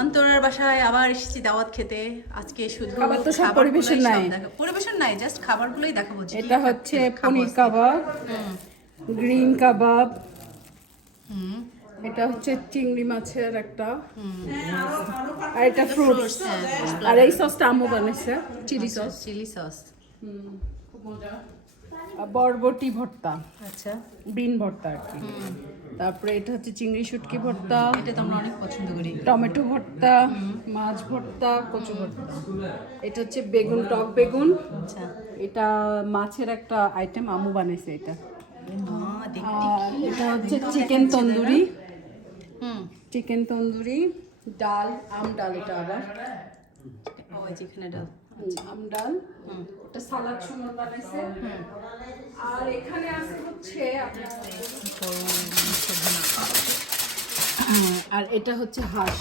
অন্তরার বাসায় আবার এসেছি দাওয়াত খেতে। আজকে শুধু খাবার তো সব পরিবেশন নাই, পরিবেশন নাই, জাস্ট খাবারগুলোই দেখাবো। এটা হচ্ছে পনির কাবাব, গ্রিন কাবাব, এটা হচ্ছে চিংড়ি মাছের একটা, আর এটা ফ্রুটস, আর এই সসটা আম্মু বানাইছে, চিলি সস। চিলি সস খুব মজা। বরবটি ভর্তা, আচ্ছা, বিন ভর্তা আর কি। তারপরে এটা হচ্ছে চিংড়ি শুটকি ভর্তা, এটা তো আমরা অনেক পছন্দ করি। টমেটো ভর্তা, মাছ ভর্তা, কচু ভর্তা। এটা হচ্ছে বেগুন, টক বেগুন। আচ্ছা, এটা মাছের একটা আইটেম, আম্মু বানাইছে এটা। আর এটা হচ্ছে চিকেন তন্দুরি, চিকেন তন্দুরি, ডাল, আম ডাল, এটা আবার যেখানে ডাল, আম ডাল, এটা সালাদ সুন্দর বানাইছে। আর এখানে আছে হচ্ছে আর এটা হচ্ছে হাঁস,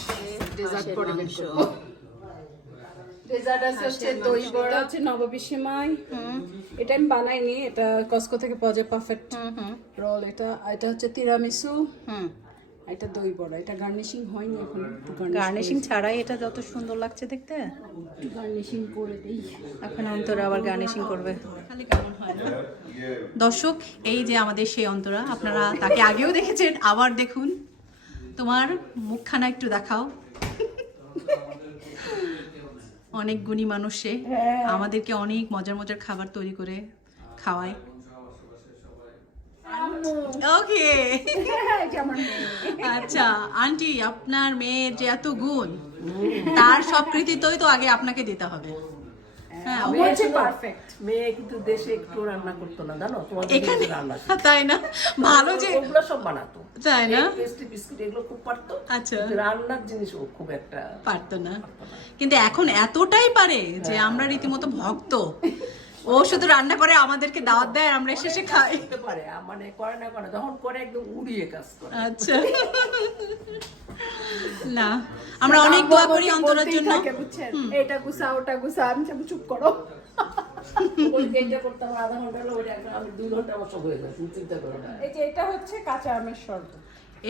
ডেজার্ট পরে ডেজার্ট আছে হচ্ছে দই বড়া, হচ্ছে নবাবী সেমাই। এটা আমি বানাইনি, এটা কসকো থেকে পাওয়া যায়, পারফেক্ট রোল। এটা এটা হচ্ছে তিরামিসু, এটা দই বড়া। এটা গার্নিশিং হয়নি এখন, গার্নিশিং ছাড়াই এটা যত সুন্দর লাগছে দেখতে। একটু গার্নিশিং করে দিই। এখন অন্তরা আবার গার্নিশিং করবে। কেমন হয় না দর্শক, এই যে আমাদের সেই অন্তরা, আপনারা তাকে আগেও দেখেছেন, আবার দেখুন। তোমার মুখখানা একটু দেখাও। অনেক গুণী মানুষ সে, আমাদেরকে অনেক মজার মজার খাবার তৈরি করে খাওয়ায়। ওকে, আচ্ছা আন্টি, আপনার মেয়ের যে এত গুণ, তার সব কৃতিত্বই তো আগে আপনাকে দিতে হবে। হ্যাঁ, পারফেক্ট। মেয়ে কিন্তু দেশে একটু রান্না করতো না, জানো? তোমাদের এখানে রান্না তাই না? ভালো যে ওগুলো সব বানাতো, তাই না? পেস্ট্রি বিস্কুট এগুলো খুব পারতো। আচ্ছা, কিন্তু রান্নার জিনিস ও খুব একটা পারতো না, কিন্তু এখন এতটাই পারে যে আমরা রীতিমতো ভক্ত। ও শুধু রান্না করে, আমাদেরকে দাওয়াত দেয়, আর আমরা শেষে খাই। করতে পারে, মানে করে না করে, যখন করে একদম উড়িয়ে কাজ করে। আচ্ছা, না আমরা অনেক দোয়া করি অন্তরার জন্য। এটা গুছা, ওটা গুছা, আমি চুপ করো। ওই যেটা করতাম আধা ঘন্টা হলো, ওইটা আমি 2 ঘন্টা বসে হয়ে যায়, তুমি চিন্তা করো না। এই যে এটা হচ্ছে কাঁচা আমের শরবত।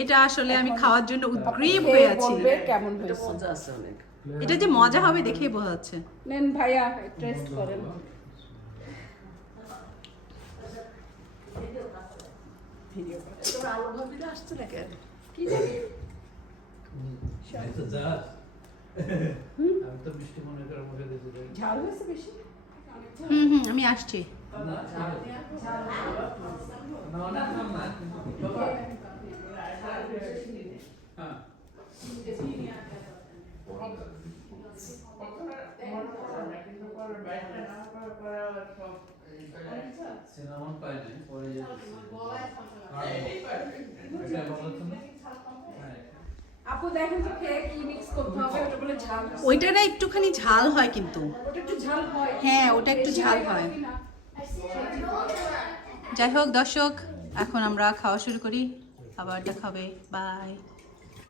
এটা আসলে আমি খাওয়ার জন্য উদ্গ্রীব হয়ে আছি। কেমন এটা হয়েছে? মজা আছে অনেক। এটা যে মজা হবে দেখেই বোঝা যাচ্ছে। নেন ভাইয়া, টেস্ট করেন। তোমরা আলু ভাবিটা আসছে না কেন? কি জানি আমি তো মিষ্টি মনে করে মুখে দিতে ঝাল হয়েছে বেশি। আমি আসছি। সিনেমন পাই নাই পরে আপু দেখেন তো খেয়ে কি মিক্স করতে হবে, ওটা বলে ঝাল। ওইটা না একটুখানি ঝাল হয় কিন্তু। ওটা একটু ঝাল হয়। হ্যাঁ, ওটা একটু ঝাল হয়। যাই হোক দর্শক, এখন আমরা খাওয়া শুরু করি, আবার দেখা হবে, বাই।